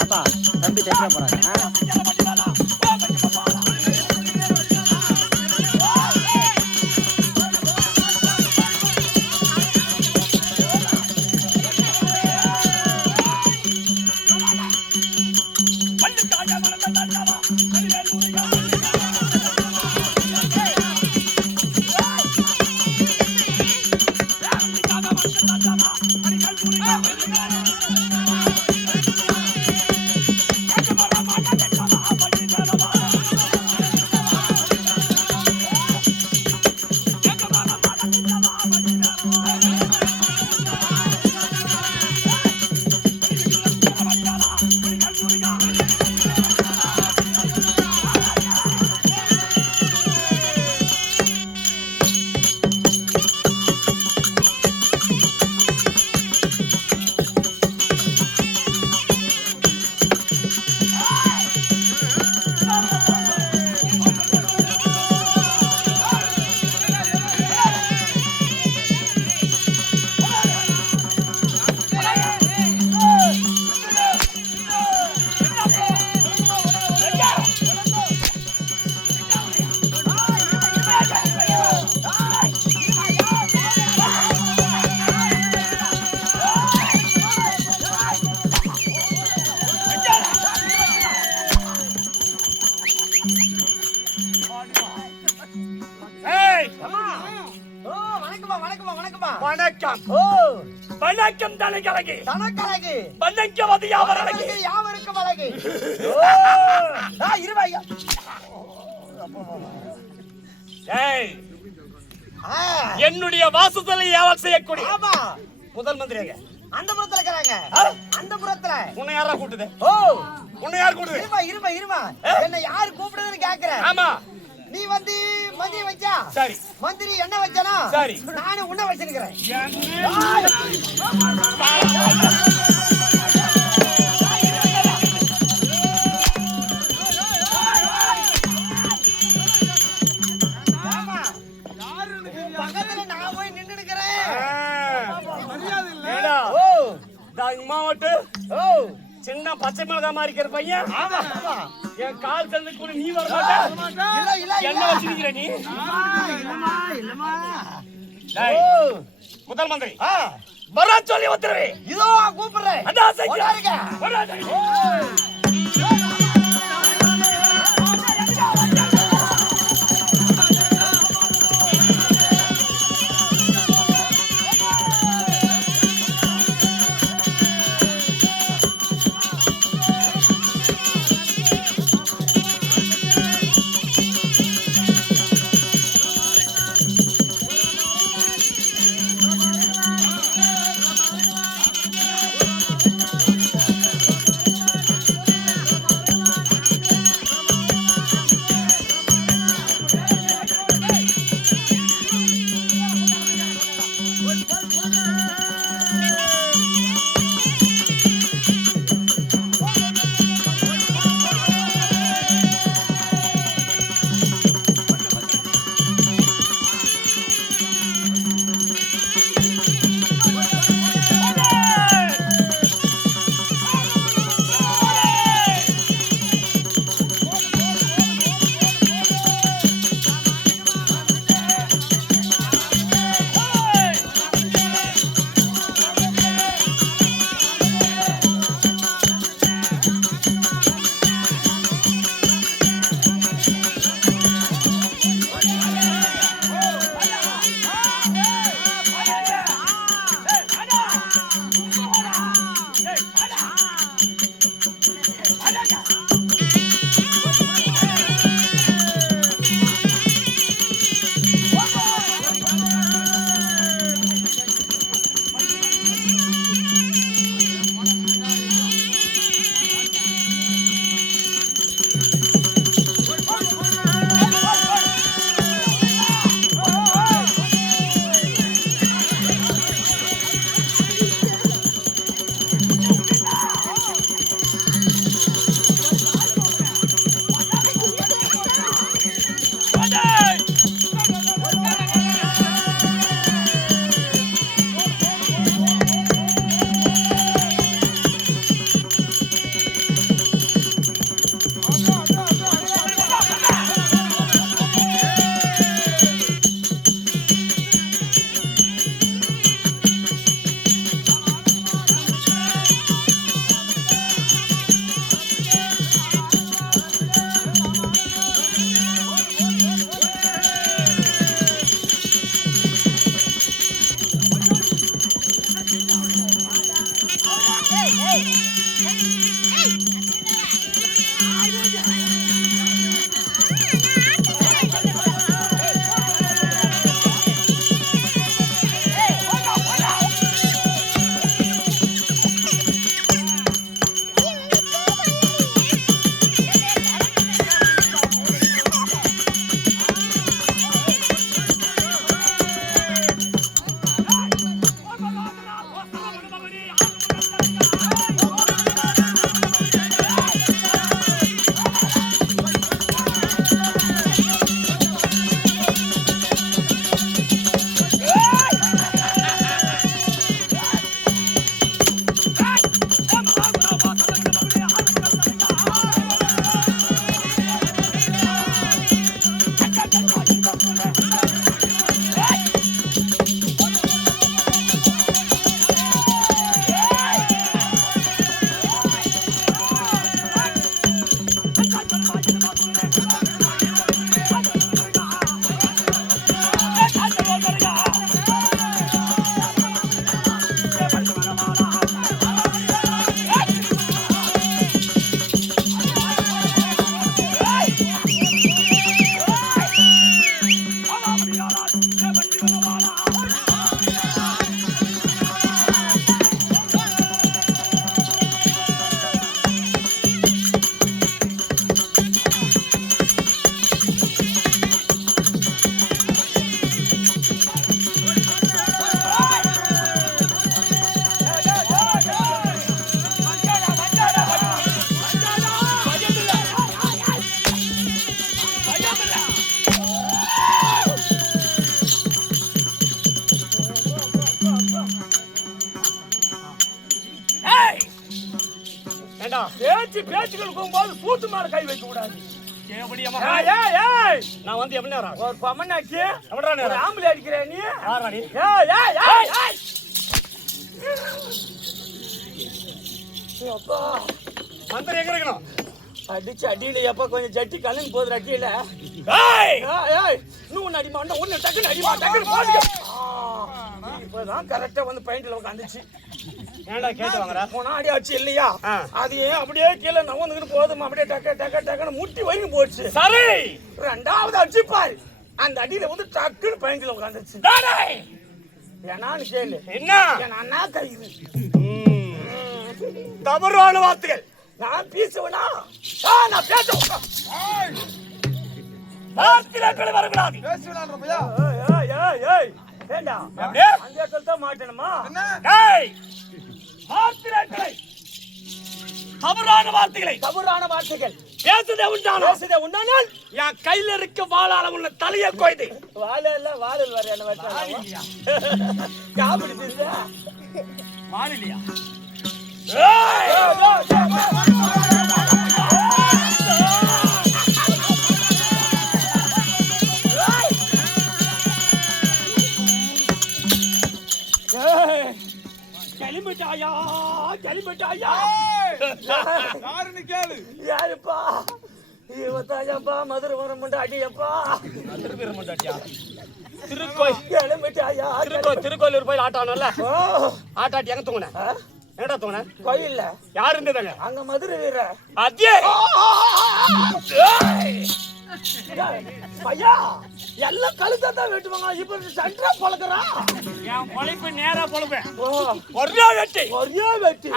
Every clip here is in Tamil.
அப்பா தம்பி தைக்க போறாங்க. வணக்கம். வணக்கம் தனக்கழகு. தனக்கழகு. வணக்கவது யாவரழகு. யாவருக்கும் அழகு. இருவாயா. என்னுடைய வாசத்துல யாவர் செய்யக்கூடிய ஆமா முதல் மந்திரிங்க அந்த புறத்துல இருக்காங்க. அந்த புறத்துல உன்னை யாரா கூட்டுது? உன்னை யார் கூட்டுது? இருமா என்ன யாரு கூப்பிடுதுன்னு கேக்குறேன். ஆமா நீ வந்து மந்திரி வச்சா சரி, மந்திரி என்ன வச்சானா சரி, நானும் உன்ன வச்சிருக்கிறேன். பக்கத்துல நான் போய் நின்று சின்ன பச்சை மிளகா மாதிரி இருக்கிற பையன் என் கால் தந்து கூட நீ வர மாட்ட. என்ன வச்சிருக்கிற நீ? முதல் மந்திரி வர சொல்லி உத்தரவு. இதோ கூப்பிடுறேன். பேச்சுக்கள் போகும்போது சூத்து மேல கை வைக்க கூடாது. நான் வந்து எப்படி ஒரு பம்மனாச்சு ஆம்பளை அடிக்கிறேன் நீ மந்திரம் எங்க இருக்கணும் அடிச்சு அடியில எப்ப கொஞ்சம் ஜட்டி கலந்து போகுது அடியில இன்னும் அடிமா ஒண்ணு டக்குன்னு அடிமா டக்குன்னு போடுங்க. இப்பதான் கரெக்டா வந்து பைண்ட்ல உட்காந்துச்சு. ஏன்டா கேட்டு வாங்கடா போனா அடி ஆச்சு இல்லையா அது அப்படியே கீழே நவந்துக்கிட்டு போதுமா அப்படியே டக்க டக்க டக்குன்னு முட்டி வரைக்கும் போச்சு. சரி ரெண்டாவது அடிச்சு பாரு அந்த அடியில வந்து டக்குன்னு பைண்ட்ல உட்காந்துச்சு. ஏன்னான்னு கேளு என்ன என் அண்ணா கைது தவறான வார்த்தைகள் நான் பேசுவேனா நான் பேச வரக்கூடாது மாட்டேனுமா தவறான வார்த்தைகள் பேசுதே உண்டானால் என் கையில இருக்க வாழால உள்ள தலைய கொய்து வாழல வாழல் வர வாழலையா கிளம்பிட்டாயா யாருன்னு கேளு யாருப்பா இவத்தாயாப்பா மதுரை வர முண்டாட்டியப்பா மதுரை வர முண்டாட்டியா திருக்கோயில் கிளம்பிட்டாயா திருக்கோயிலூர் போய் ஆட்டானல்ல ஆட்டாட்டி எங்க தூங்குன என்னடா தூங்குன கோயில்ல யாரு இருந்ததாங்க அங்க மதுரை வீர அதே ஐயா எல்லாம் கழுத்தான் வெட்டுவாங்க இப்ப சண்டா பொழக்கிறா என் பொழைப்பு நேரா பொழைப்பேன் ஒரே வெட்டி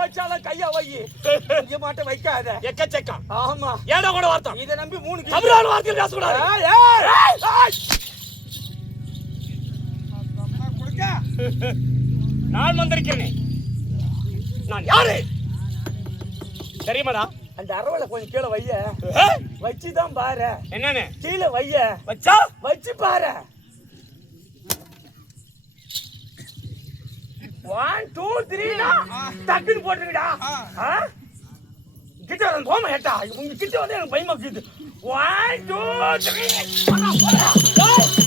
வச்சாலும் கையா வை இங்க மாட்ட வைக்காத எக்கச்சக்கம் ஆமா ஏடா கூட வார்த்தை இதை நம்பி 3 தவறான வார்த்தை பேசக்கூடாது நான் வந்திருக்கேன் நான் யாரு தெரியுமாடா அந்த அரவலை கொஞ்சம் கீழே வைய வச்சுதான் பாரு என்னன்னு கீழே வைய வச்சா வச்சு பாரு 1 2 3 டக்குன்னு போட்டுடா கிட்ட வந்து போமா ஏட்டா உங்க கிட்ட வந்து எனக்கு பயமா இருக்குது 1 2 3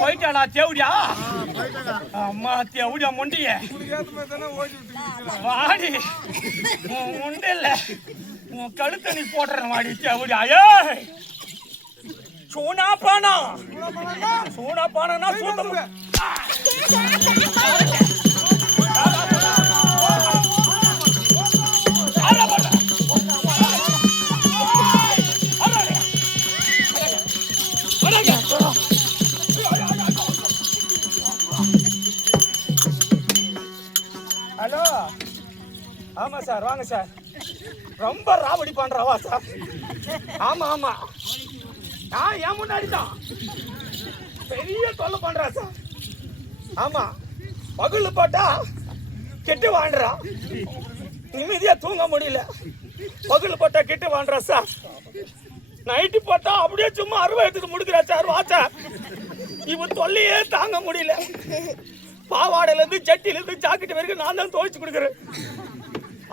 போயிட்டாளா தேவடியா? அம்மா தேவடியா முண்டிய வாடி உன் முண்டில்ல உன் கழுத்த நீ போடுற வாடி தேவடியா. சூனா பானா சூத்தம் ஹலோ. ஆமா சார், வாங்க சார். ரொம்ப ராவடி பண்றவா சார்? ஆமா ஆமா, நான் ஏன் முன்னாடி தான் பெரிய தொல்லை பண்றா சார். ஆமா, பகல் போட்டா கெட்டு வாண்டுறா, நிம்மதியா தூங்க முடியல. பகல் போட்டா கெட்டு வாண்டுறா சார். நைட்டு போட்டா அப்படியே சும்மா அறுவை எடுத்துட்டு முடிக்கிறா சார். வா சார், இவன் தொல்லையே தாங்க முடியல. பாவாடையில இருந்து ஜட்டில இருந்து ஜாக்கெட் வரைக்கும் நான் தான் துவைச்சு கொடுக்குறேன்.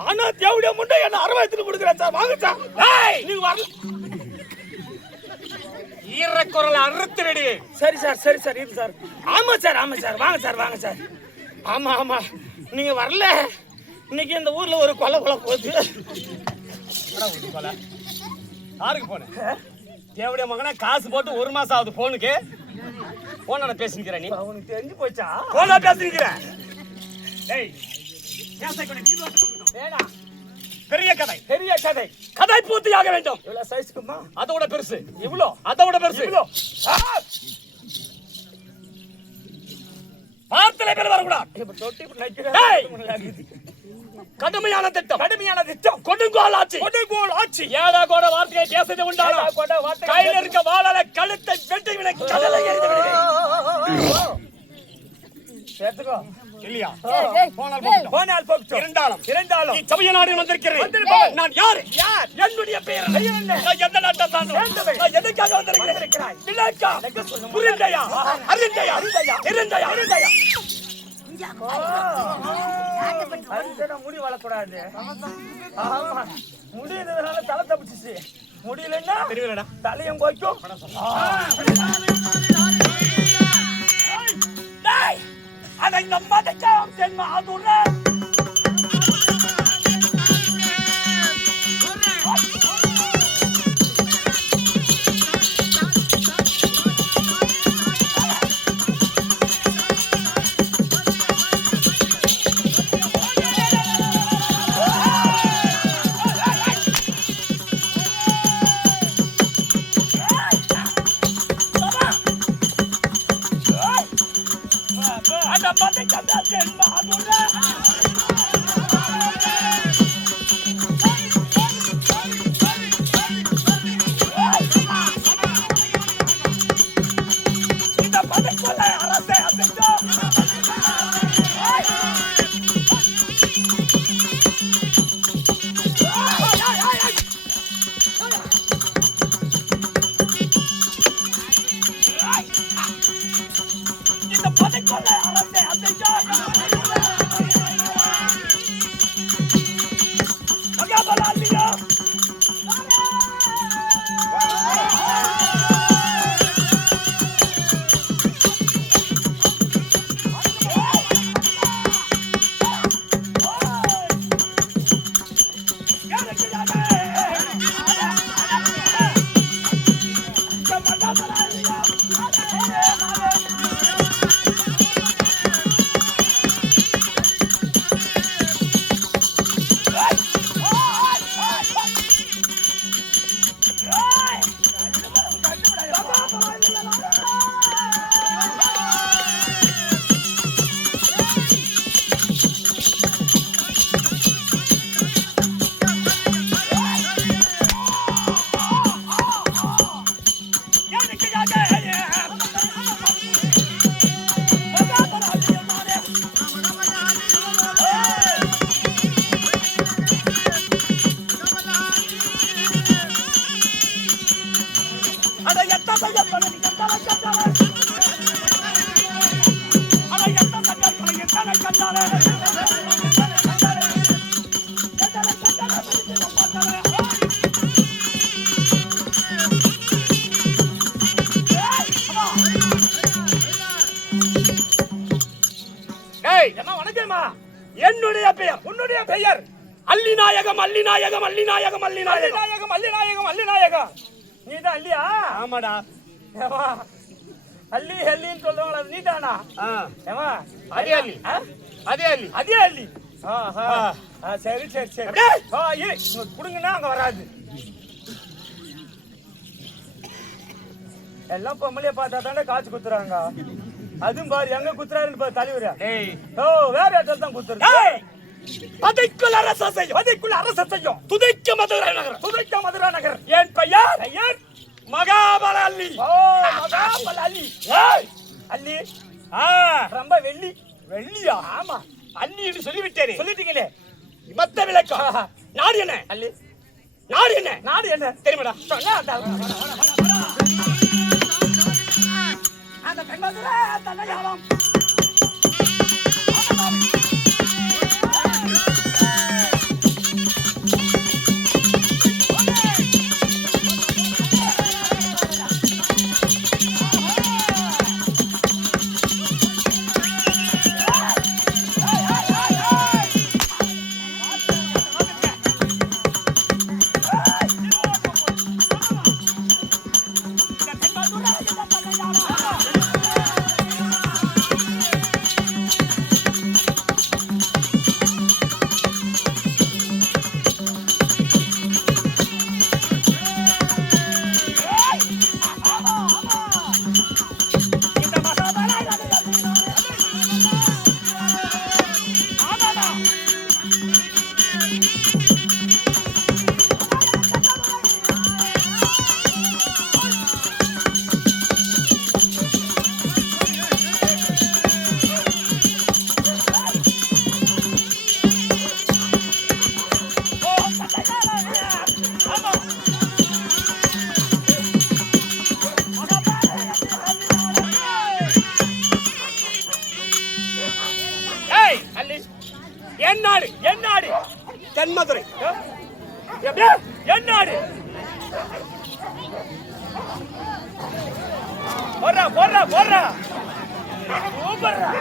ஆனா தேவடியா முண்டை என்ன அறுவை எடுத்துட்டு கொடுக்குறேன் சார். வாங்க சார், நீங்க வரல. ஈரக்குரல் அறுத்துடி. சரி சார், சரி சார், இரு சார். ஆமா சார், ஆமா சார், வாங்க சார், வாங்க சார். ஆமா ஆமா, நீங்க வரல. இன்னைக்கு இந்த ஊர்ல ஒரு கொலை போகுது. யாருக்கு போன? தேவடியா மகனா காசு போட்டு 1 மாசம் ஆகுது போனுக்கு. போன பேசிக்கிறேன். நீ அவனுக்கு தெரிஞ்சு போச்சா? போனா பேசிக்கிறேன். பெரிய கதை, பெரிய கதை, கதை பூர்த்தியாக வேண்டும். இவ்வளவு சைஸ்க்குமா? அதோட பெருசு. இவ்வளோ? அதோட பெருசு. இவ்வளோ? வார்த்தை பேர் வரக்கூடாது. கடுமையான திட்டம், கடுமையான திட்டம். கொடுங்கோல் ஆட்சி, கொடுங்கோல் ஆட்சி. ஏடா கூட வார்த்தையை பேசுறது உண்டானா? கையில் இருக்க வாளால கழுத்தை வெட்டி விட கடலை எறிந்து விடுகிறேன். சேர்த்துக்கோ இல்லையா? போனால் போகட்டும். இருந்தாலும் நீ சமய நாடு வந்திருக்கிறேன். நான் யார்? என்னுடைய பெயர் எந்த நாட்டை சார்ந்தவன்? நான் எதுக்காக வந்திருக்கிறேன்? விளக்கா புரிந்தையா? அறிந்தையா? இருந்தையா? முடி வளக்கூடாது. ஆமா, முடியறதுனால தலை தப்பிச்சு. முடியலன்னா தெரியலடா, தலையும் போய்க்கும். அதை நம்ம தென்மா அதுல ஆமா, என்னுடைய பெயர். உன்னுடைய பெயர் அல்லிநாயகம். அல்லிநாயகம் அல்லிநாயகம் அல்லிநாயகம் அல்லிநாயகம் அல்லிநாயகம். நீதான் அல்லியா? ஆமாடா. ஏமா அல்லி அல்லின்னு சொல்லுவாங்களா, அது நீதானா? ஏமா அதே அல்லி, அதே அல்லி, அதே அல்லி. சரி சரி சரி, குடுங்கன்னா அங்க வராது. எல்லாம் பொம்பளைய பார்த்தா தானே காசு குத்துறாங்க. அதுவும் பாரு எங்க குத்துறாருன்னு பாரு தலைவரா. ஓ வேற இடத்துல தான் குத்துறாரு. பதைக்குள் அரச செய்யும், பதைக்குள் அரச செய்யும். துதைக்க மதுரை நகர், துதைக்க மதுரை நகர். என் பெயர் பெயர் மகாபல அல்லி. ஓ மகாபல அல்லி. அல்லி ரொம்ப வெள்ளி. வெள்ளியா? ஆமா, அல்லின்னு சொல்லிவிட்டேன். சொல்லிட்டீங்களே, மத்த விளக்கம். நாடு என்ன அல்லி? நாடு என்ன? நாடு என்ன தெரியுமாடா? சொன்னா அந்த பெண்மதுரை தன்னையாளம். தென்மதுரை என்னாடு? போறா போறா போறா சூப்பர்ரா.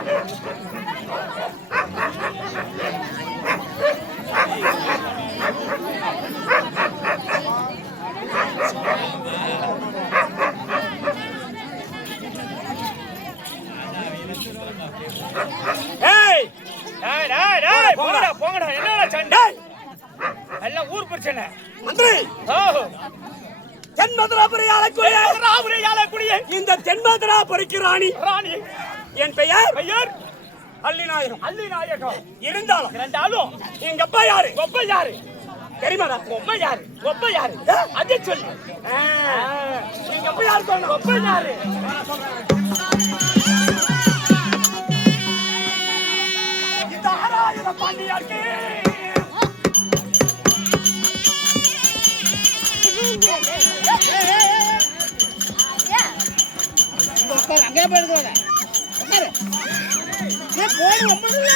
ஏய் டேய் டேய் டேய் போங்கடா போங்கடா. என்னடா சண்டை? எல்லாம் ஊர் பிரச்சனை. மந்திரி ஓஹோ, தென்மதுராபுரி ஆளக்கூடிய இந்த தென்மதுராபுரிக்கு ராணி. ராணி என் பெயர் பெயர் அல்லிநாயகம். அல்லிநாயகம் இருந்தாலும் எங்க அப்பா யாரு? ஒப்ப யாரு தெரியுமாடா? ஒப்ப யாரு? ஒப்ப யாரு அதே சொல்லு. எங்க அப்பா யாரு சொல்லணும்? ஒப்ப யாரு? இந்த ஆராயுத பாண்டியாருக்கு அங்கே போயிடுது போடு ஒம்பதுல.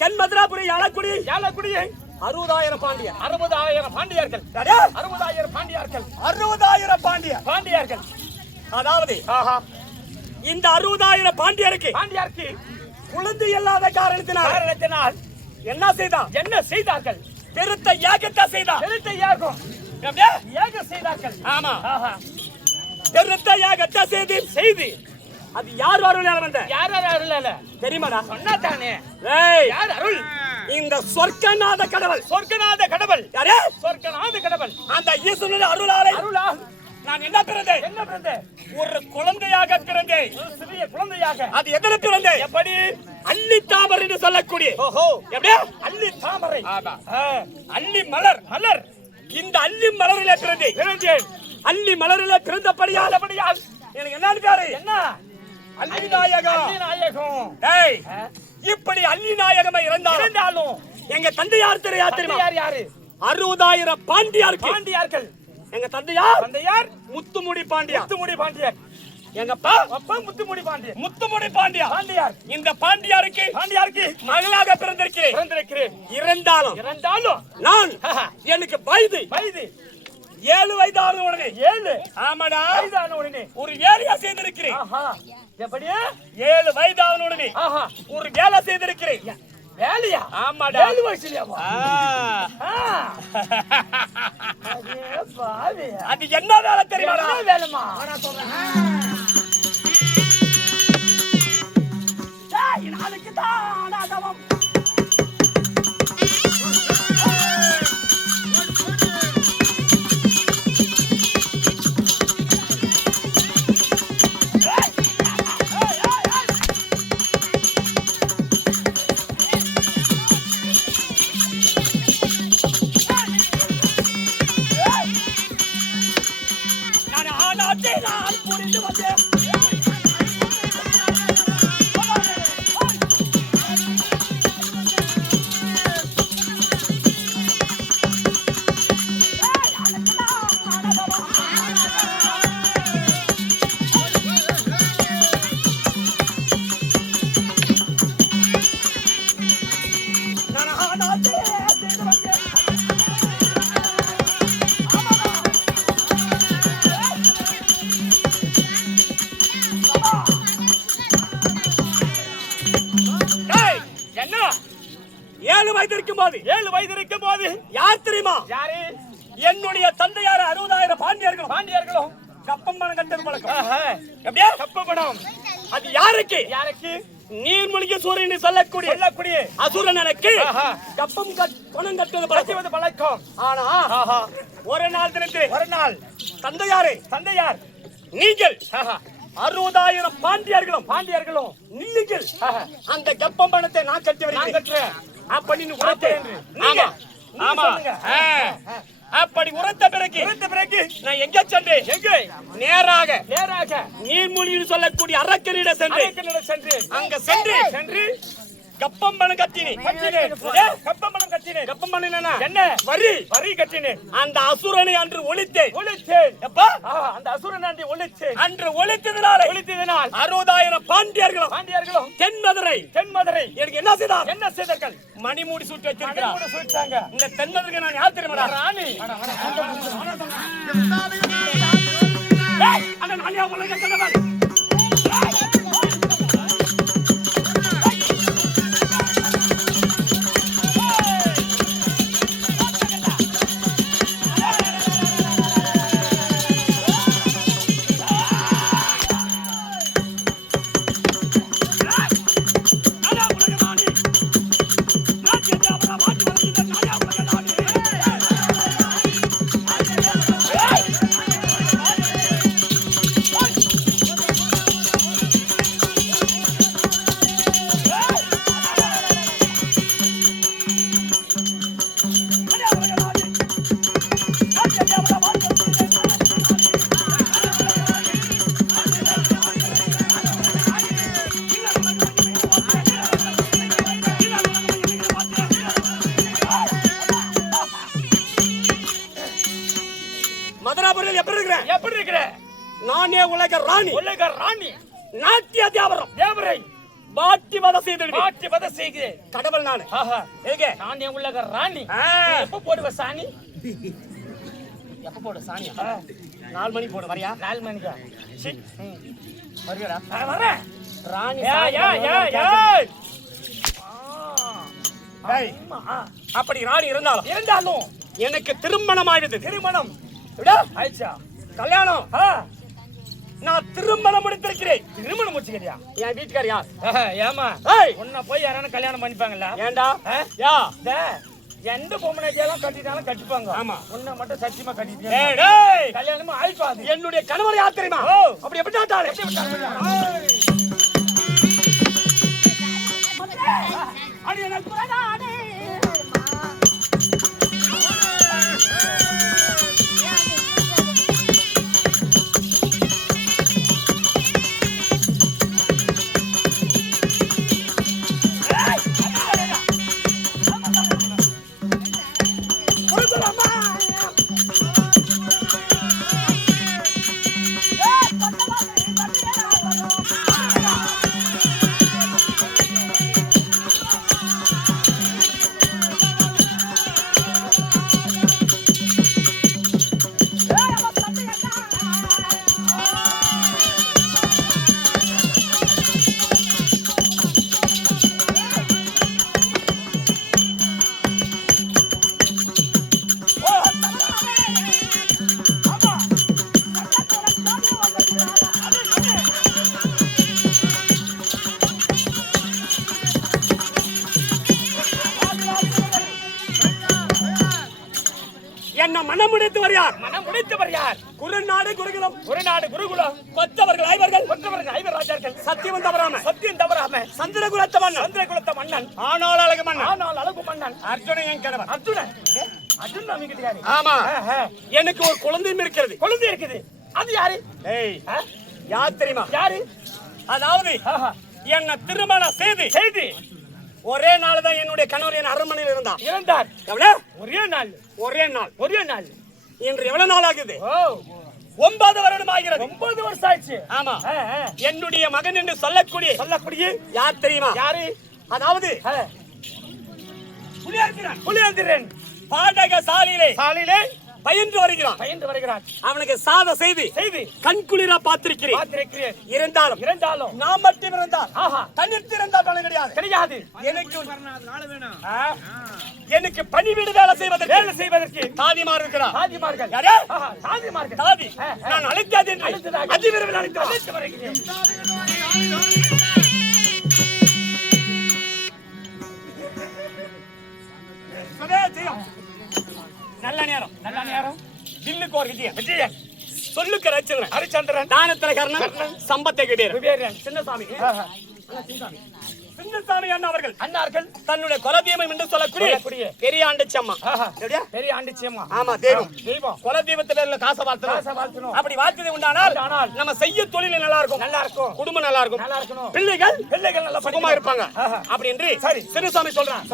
தென்மதுராபுரி ஆளக்கூடிய 60,000 பாண்டியர். 60,000 பாண்டியர்கள். 60,000 பாண்டியர்கள். 60,000 பாண்டியர்கள். அதாவது இந்த 60,000 பாண்டியருக்கு குழந்தை இல்லாத காரணத்தினால் என்ன செய்தான்? என்ன செய்தார்கள்? பெருத்த யாகத்தை செய்தான். பெருத்த யாகம். அப்படியே யாகம் செய்தார்கள். ஆமா. ஆஹா. பெருத்த யாகத்தை செய்து அது யார் அருளால வந்த? யார் அருளால தெரியுமாடா? சொன்னா தானே. ஏய், யார் அருள்? இந்த சொர்க்கநாத கடவுள். சொர்க்கநாத கடவுள். யாரே? சொர்க்கநாத கடவுள். அந்த ஈஸ்வரனுடைய அருளாலே நான் என்ன பிறந்தேன்? என்ன பிறந்தேன்? ஒரு குழந்தையாக பிறந்தேன். ஒரு சிறிய குழந்தையாக. அது எதில் பிறந்தேன்? எப்படி? அள்ளி தாமரை என்று சொல்லக்கூடிய. ஓஹோ. எப்படியா? அள்ளி தாமரை. ஆமா. அள்ளி மலர். மலர். இந்த அள்ளி மலரிலே பிறந்தேன். அள்ளி மலரிலே பிறந்தபடியால் எனக்கு என்ன பேரு? என்ன? அள்ளி நாயகம். அள்ளி நாயகம். ஏய், இப்படி அள்ளி நாயகமா இருந்தாலும் எங்க தந்தையார் தெரியுமா? யாரு? 60,000 பாண்டியார்கள். எங்க தந்தையார் முத்துமுடி பாண்டியார். எங்க அப்பா முத்துமுடி பாண்டியார். முத்துமுடி பாண்டியார். இந்த பாண்டியாருக்கு மகளாக பிறந்திருக்கிறேன். இருந்தாலும் நான் எனக்கு வயது 7 வயதான உடனே 7 ஆமாடா வயதான உடனே ஒரு வேலையா செய்திருக்கிறேன். எப்படியா? 7 வயதான உடனே ஒரு வேலை செய்திருக்கிறேன். வேலையா? ஆமாடா. 7 வயசுலயாவா? அது என்ன வேலை தெரியுமா? வேலைமா? நான் சொல்றேன். நாளைக்கு தான் ஆடவம். நான் புரிந்து வந்தேன். ஏழு வயது இருக்கும் போது யார் தெரியுமா? யாரு? என்னுடைய தந்தையார் 60,000 பாண்டியர்களும் கப்பம்பணம் கட்டது பழக்கம். எப்படியா? கப்பம்பணம். அது யாருக்கு? நீர்மொழிக்கு சூரியன் சொல்லக்கூடிய அசுரன் எனக்கு கப்பம் பணம் கட்டுவது பழக்கம். ஆனா ஒரு நாள் தினத்தில் தந்தையார் நீங்கள் 60,000 பாண்டியர்களும் நீங்கள் அந்த கப்பம் பணத்தை நான் கட்டுறேன். அப்படி அப்படி உரைத்த பிறகு நான் எங்க சென்றேன்? நேராக நீர்மொழியில் சொல்லக்கூடிய அரக்கனிடம் சென்று அங்க சென்று கப்பம்பணம் கட்டினேன். என்ன? வரி கட்டினேன். அந்த அசுரனை அன்று ஒழித்தேன். அந்த அசுரனை அன்று ஒழித்ததினால் 60,000 பாண்டியர்களும் தென்மதுரை எனக்கு என்ன செய்தார்கள்? மணிமூடி சூட்டி வச்சிருக்கிறாங்க. இந்த தென்மதுரை நான் யார் தெரியுமா? ராணி. நானே உலக கடவுள். மதுராபுரியில் எப்படி இருக்கிற? நானே உலக ராணி. நாட்டிய தேவரை பாட்டி வத செய்து கடவுள் நானு. நானே உலக ராணி. எப்ப போடுவ சாணி? எப்ப போடு சாணியா? 4 மணி போடு. வரியா? 4 மணிக்கா? வருகிறா? வரேன். ராணி அப்படி ராணி இருந்தாலும் இருந்தாலும் எனக்கு திருமணம் ஆயிடுது. திருமணம் ஆயிடுச்சா? கல்யாணம் நான் திருமணம் முடித்திருக்கிறேன். திருமணம் முடிச்சுக்கிறியா? என் வீட்டுக்கார் யார்? ஏமா உன்னை போய் யாரான கல்யாணம் பண்ணிப்பாங்கல்ல? ஏண்டா யா எந்த பொம்மனைக்கெல்லாம் கட்டிட்டாலும் கட்டிப்பாங்க. ஆமா, உன்னை மட்டும் சத்தியமா கட்டிட்டு கல்யாணமா ஆயிப்பாது. என்னுடைய கணவர் யார் தெரியுமா? அப்படி எப்படி ஆட்டாளே? என்ன மனம் முடித்தவர் யார்? மனம் முடித்தவர் யார்? குருநாடு குருகுலம், குருநாடு குருகுலம், கொத்தவர்கள் ஐவர்கள், கொத்தவர்கள் ஐவர் ராஜாக்கள், சத்தியம் தவறாம, சத்தியம் தவறாம, சந்திரகுலத்த மன்னன், சந்திரகுலத்த மன்னன், ஆனால் அழகு மன்னன், ஆனால் அழகு மன்னன், அர்ஜுனன் என் கணவன். அர்ஜுனன் அர்ஜுனன் அவங்க கிடையாது. ஆமா, எனக்கு ஒரு குழந்தையும் இருக்கிறது. குழந்தை இருக்குது. அது யாரு? ஏய், யார் தெரியுமா? யாரு? அதாவது என்ன திருமணம் செய்து ஒரே நாள் தான் என்னுடைய கணவர் என் அரண்மனையில் இருந்தார். எவ்வளவு? ஒரே நாள். இன்று எவ்வளவு நாள் ஆகுது? 9 வருடம் ஆகிறது. 9 வருஷம் ஆயிடுச்சு. ஆமா. என்னுடைய மகன் என்று சொல்லக்கூடிய யார் தெரியுமா? யாரு? அதாவது புலியாந்திரன் பாடக சாலையிலே பயின்று வருகிறான். அவனுக்கு சாத செய்து கண்குளிரா பார்த்திருக்கிறேன். இருந்தாலும் நான் மட்டும் இருந்தால் தனித்து இருந்தால் கிடையாது. எனக்கு பணிவிட வேலை செய்வதற்கு தாதிமார் இருக்கிறார். தாதி நான் அழைக்காது என்று அதிவிரைவில் அழைத்து வருகிறேன். நல்ல நேரம் தில்லுக்கு ஒரு விஜயன் சொல்லுக்கு ஹரிச்சந்திரன் தானத்துல கர்ணன் சம்பத்தை கிட்டேன் சின்னசாமி அண்ணார்கள் தன்னுடைய குலதெய்வம் என்று சொல்லக்கூடிய பெரியாண்டிச்சி அம்மா. ஆமா, தெய்வம். குலதெய்வத்துல காசை வாழ்த்தணும். அப்படி வாழ்த்தது உண்டானால் நம்ம செய்ய தொழில் நல்லா இருக்கும், குடும்பம் நல்லா இருக்கும், பிள்ளைகள் நல்லா சுகமா இருப்பாங்க. அப்படி என்று சின்னசாமி சொல்றேன்.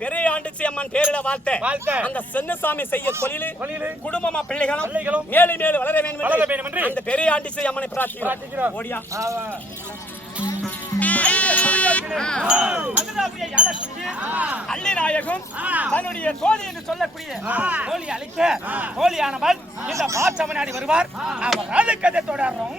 பெரியாண்டிச்சி அம்மன் பேரில வாழ்த்த அந்த சின்னசாமி செய்ய தொழில் குடும்பமா பிள்ளைகளும் மேலும் வளர வேண்டும் என்று அந்த பெரியாண்டிச்சி அம்மனை பிரார்த்திக்கிறோம். ஓடியா அல்லிநாயகம் தன்னுடைய தோழி என்று சொல்லக்கூடிய தோழி அழிக்க தோழியானவள் இந்த பாச்சமனாடி வருவார். அவர் அழுக்கதை தொடரும்.